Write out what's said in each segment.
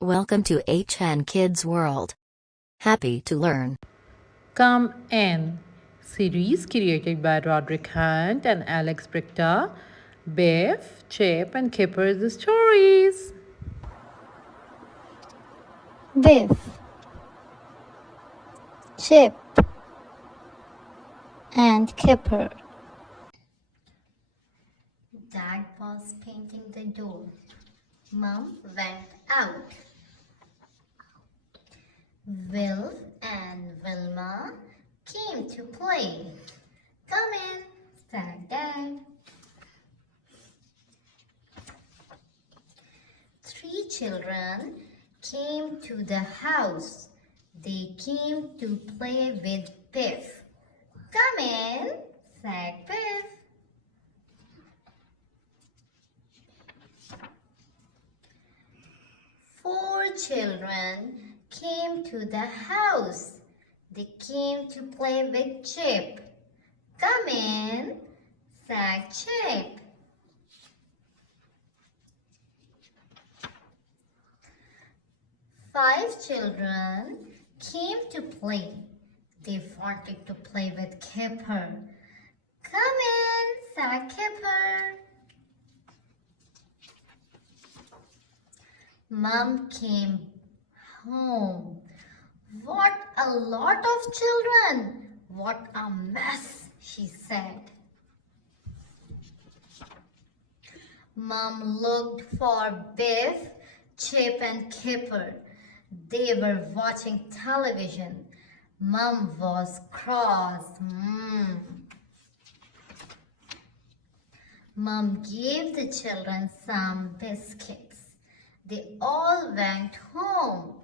Welcome to HN Kids World. Happy to learn. Come In series created by Roderick Hunt and Alex Brichter. Biff, Chip, and Kipper the stories. Biff, Chip, and Kipper. Dad was painting the door. Mom went out. Will and Wilma came to play. Come in, said Dad. 3 children came to the house. They came to play with Biff. Come in, said Biff. Four children came to the house. They came to play with Chip. Come in, said Chip. Five children came to play. They wanted to play with Kipper. Come in, said Kipper. Mom came home. What a lot of children! What a mess, she said. Mom looked for Biff, Chip, and Kipper. They were watching television. Mom was cross. Mom gave the children some biscuits. They all went home.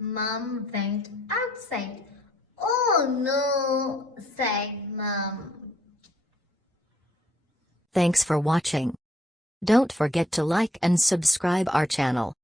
Mom went outside. Oh no, said Mom. Thanks for watching. Don't forget to like and subscribe our channel.